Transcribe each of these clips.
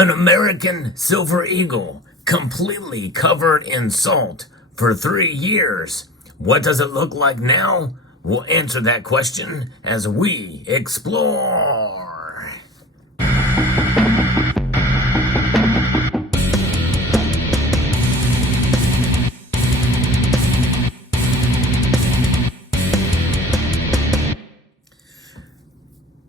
An American silver eagle completely covered in salt for 3 years. What does it look like now? We'll answer that question as we explore.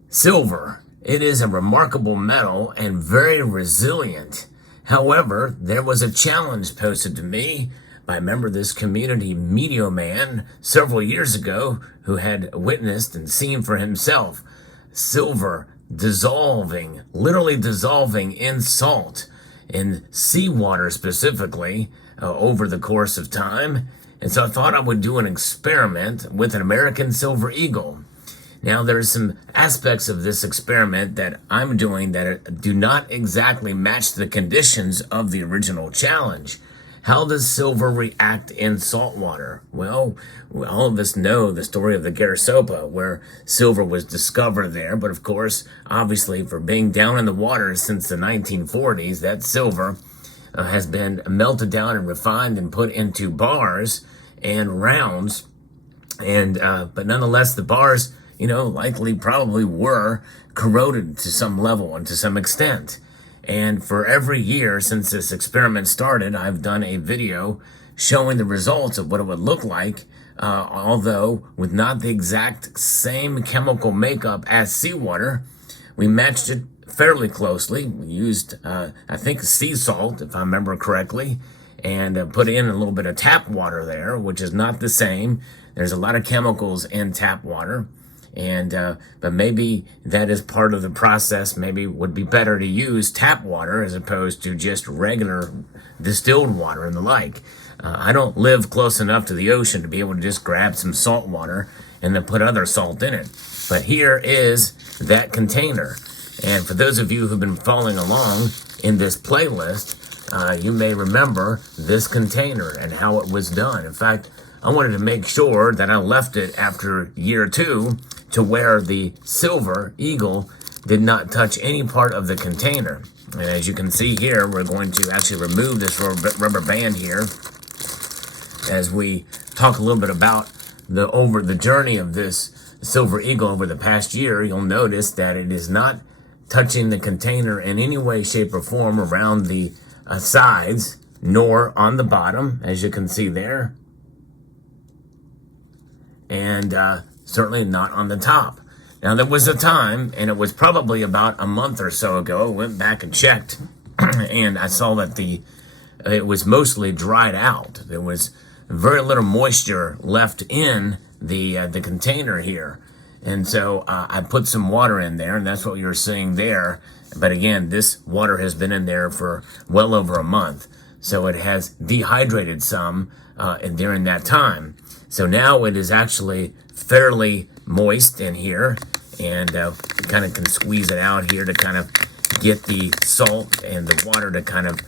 Silver. It is a remarkable metal and very resilient. However, there was a challenge posed to me by a member of this community, Meteor Man, several years ago, who had witnessed and seen for himself silver dissolving, literally dissolving in salt, in seawater specifically, over the course of time. And so I thought I would do an experiment with an American silver eagle. Now, there's some aspects of this experiment that I'm doing that do not exactly match the conditions of the original challenge. How does silver react in salt water? Well, all of us know the story of the Garasopa, where silver was discovered there. But of course, obviously, for being down in the water since the 1940s, that silver has been melted down and refined and put into bars and rounds. And but nonetheless, the bars, likely probably were corroded to some level and to some extent. And for every year since this experiment started, I've done a video showing the results of what it would look like, although with not the exact same chemical makeup as seawater. We matched it fairly closely. We used, I think, sea salt, if I remember correctly, and put in a little bit of tap water there, which is not the same. There's a lot of chemicals in tap water. And but maybe that is part of the process. Maybe it would be better to use tap water as opposed to just regular distilled water and the like. I don't live close enough to the ocean to be able to just grab some salt water and then put other salt in it. But here is that container. And for those of you who've been following along in this playlist, you may remember this container and how it was done. In fact, I wanted to make sure that I left it after year 2 to where the silver eagle did not touch any part of the container. And as you can see here, we're going to actually remove this rubber band here as we talk a little bit about the journey of this silver eagle over the past year. You'll notice that it is not touching the container in any way, shape, or form around the sides, nor on the bottom, as you can see there. And certainly not on the top. Now, there was a time, and it was probably about a month or so ago, I went back and checked, and I saw that it was mostly dried out. There was very little moisture left in the container here. And so I put some water in there, and that's what you're seeing there. But again, this water has been in there for well over a month. So it has dehydrated some during that time. So now it is actually fairly moist in here, and kind of can squeeze it out here to kind of get the salt and the water to kind of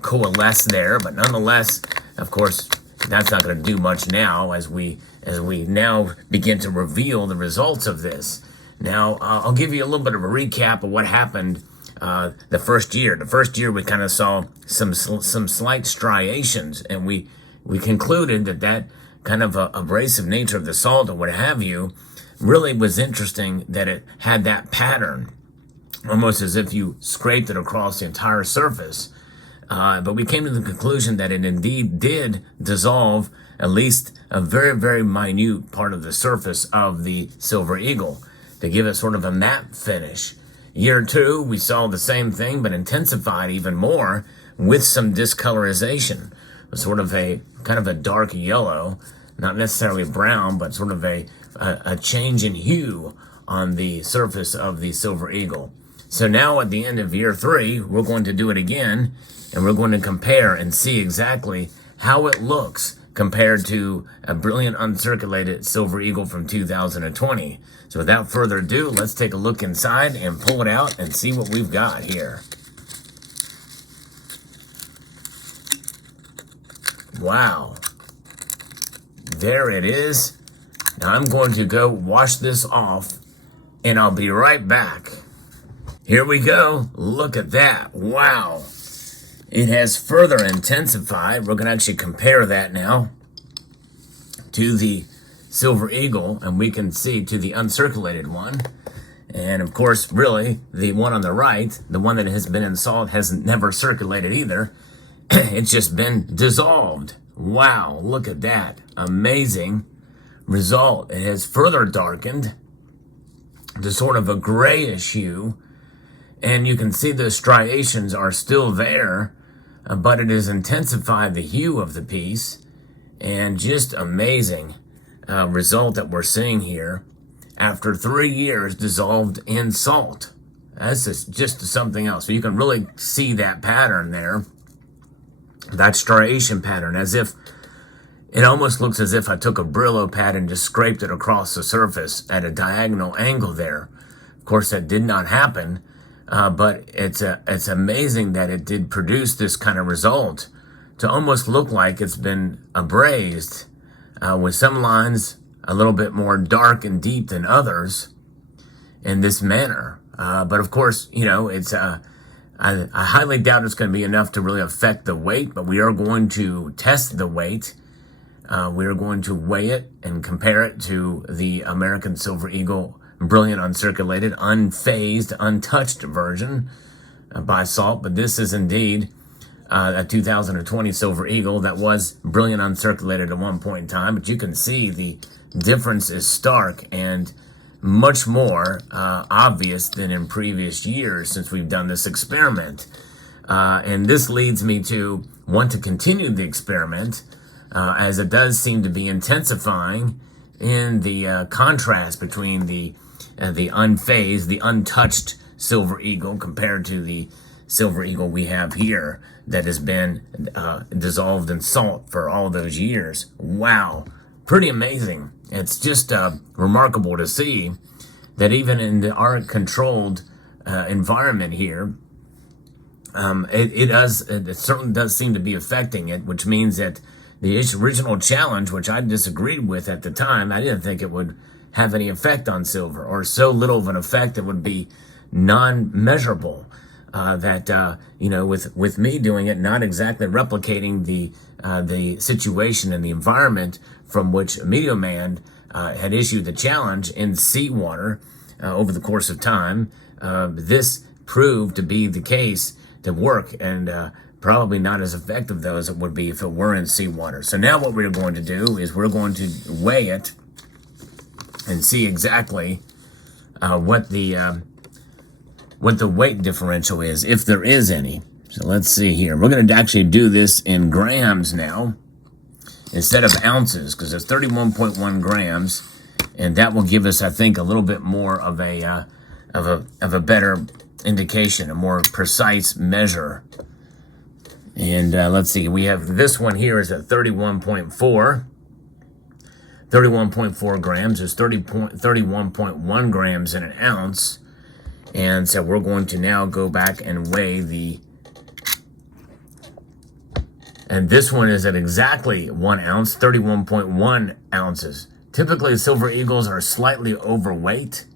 coalesce there. But nonetheless, of course, that's not going to do much now as we now begin to reveal the results of this. Now, I'll give you a little bit of a recap of what happened the first year. The first year we kind of saw some slight striations, and we concluded that kind of abrasive nature of the salt or what have you really was interesting, that it had that pattern, almost as if you scraped it across the entire surface. But we came to the conclusion that it indeed did dissolve at least a very, very minute part of the surface of the silver eagle to give it sort of a matte finish. Year 2, we saw the same thing, but intensified even more with some discolorization, sort of a kind of a dark yellow, not necessarily brown, but sort of a change in hue on the surface of the silver eagle. So now at the end of year 3, we're going to do it again, and we're going to compare and see exactly how it looks compared to a brilliant uncirculated silver eagle from 2020. So without further ado, let's take a look inside and pull it out and see what we've got here. Wow. There it is. Now I'm going to go wash this off, and I'll be right back. Here we go. Look at that. Wow. It has further intensified. We're going to actually compare that now to the Silver Eagle, and we can see to the uncirculated one. And of course, really, the one on the right, the one that has been in salt, has never circulated either. It's just been dissolved. Wow, look at that. Amazing result. It has further darkened to sort of a grayish hue. And you can see the striations are still there, but it has intensified the hue of the piece. And just amazing result that we're seeing here after 3 years dissolved in salt. That's just something else. So you can really see that pattern there, that striation pattern, as if it almost looks as if I took a Brillo pad and just scraped it across the surface at a diagonal angle there. Of course, that did not happen, but it's amazing that it did produce this kind of result to almost look like it's been abrased with some lines a little bit more dark and deep than others in this manner. But of course, you know, it's I highly doubt it's going to be enough to really affect the weight, but we are going to test the weight. We are going to weigh it and compare it to the American Silver Eagle Brilliant Uncirculated, unphased, untouched version by salt. But this is indeed a 2020 Silver Eagle that was Brilliant Uncirculated at one point in time. But you can see the difference is stark and much more obvious than in previous years since we've done this experiment. And this leads me to want to continue the experiment as it does seem to be intensifying in the contrast between the unphased, the untouched Silver Eagle compared to the Silver Eagle we have here that has been dissolved in salt for all those years. Wow, pretty amazing. It's just remarkable to see that even in our controlled environment here, it certainly does seem to be affecting it, which means that the original challenge, which I disagreed with at the time, I didn't think it would have any effect on silver, or so little of an effect it would be non-measurable. You know, with me doing it, not exactly replicating the situation and the environment from which Meteor Man had issued the challenge in seawater over the course of time, this proved to be the case to work, and probably not as effective though as it would be if it were in seawater. So now what we're going to do is we're going to weigh it and see exactly what the weight differential is, if there is any. So let's see here. We're going to actually do this in grams now instead of ounces, because it's 31.1 grams, and that will give us, I think, a little bit more of a better indication, a more precise measure. And let's see, we have this one here is at 31.4 grams. There's 31.1 grams in an ounce. And so we're going to now go back and weigh and this one is at exactly 1 ounce, 31.1 ounces. Typically, Silver Eagles are slightly overweight,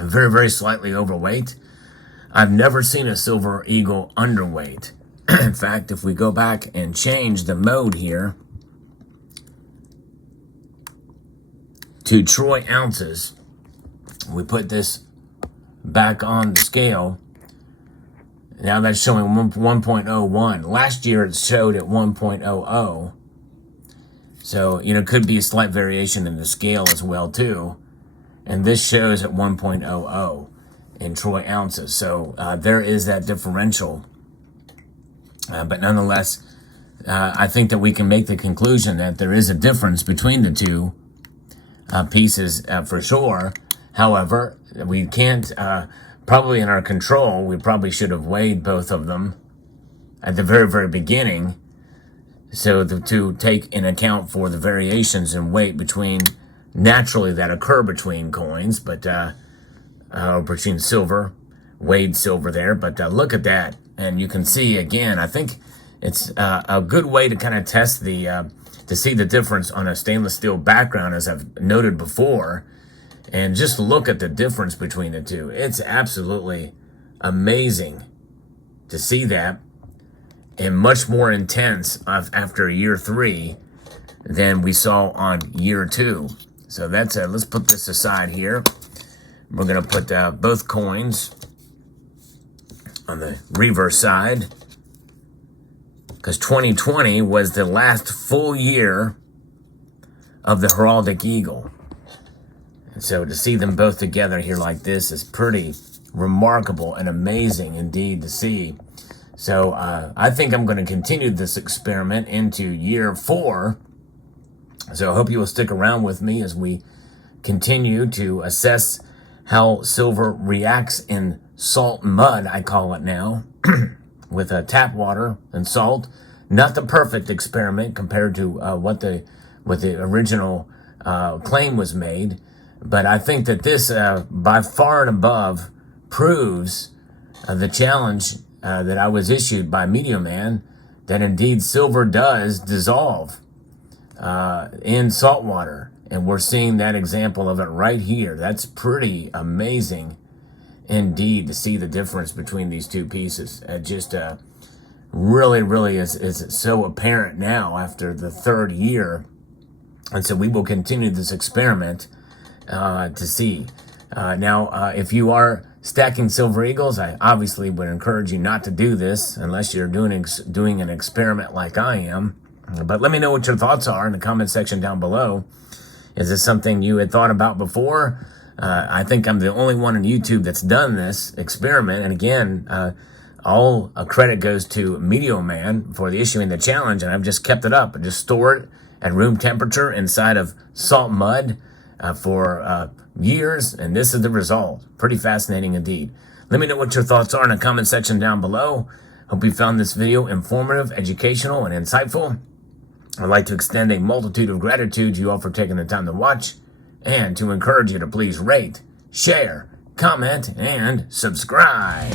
very, very slightly overweight. I've never seen a Silver Eagle underweight. In fact, if we go back and change the mode here to troy ounces, we put this back on the scale. Now that's showing 1.01. Last year it showed at 1.00. So, you know, it could be a slight variation in the scale as well too. And this shows at 1.00 in troy ounces. So there is that differential. But nonetheless, I think that we can make the conclusion that there is a difference between the two pieces for sure. However, we can't, probably in our control, we probably should have weighed both of them at the very, very beginning, so to take in account for the variations in weight between, naturally, that occur between coins, but between silver, weighed silver there. But look at that, and you can see, again, I think it's a good way to kind of test to see the difference on a stainless steel background, as I've noted before, And just look at the difference between the two. It's absolutely amazing to see that, and much more intense after year 3 than we saw on year 2. So that's let's put this aside here. We're going to put both coins on the reverse side, because 2020 was the last full year of the heraldic eagle. And so to see them both together here like this is pretty remarkable and amazing indeed to see. So I think I'm going to continue this experiment into year 4. So I hope you will stick around with me as we continue to assess how silver reacts in salt mud, I call it now, with tap water and salt. Not the perfect experiment compared to what the original claim was made, but I think that this by far and above proves the challenge that I was issued by Media Man, that indeed silver does dissolve in salt water. And we're seeing that example of it right here. That's pretty amazing indeed to see the difference between these two pieces. It just really is so apparent now after the 3rd year. And so we will continue this experiment to see. Now, if you are stacking silver eagles, I obviously would encourage you not to do this unless you're doing an experiment like I am. But let me know what your thoughts are in the comment section down below. Is this something you had thought about before? I think I'm the only one on YouTube that's done this experiment. And again, all credit goes to Media Man for the issuing the challenge. And I've just kept it up and just store it at room temperature inside of salt mud for years. And this is the result. Pretty fascinating indeed. Let me know what your thoughts are in the comment section down below. Hope you found this video informative, educational, and insightful. I'd like to extend a multitude of gratitude to you all for taking the time to watch, and to encourage you to please rate, share, comment, and subscribe.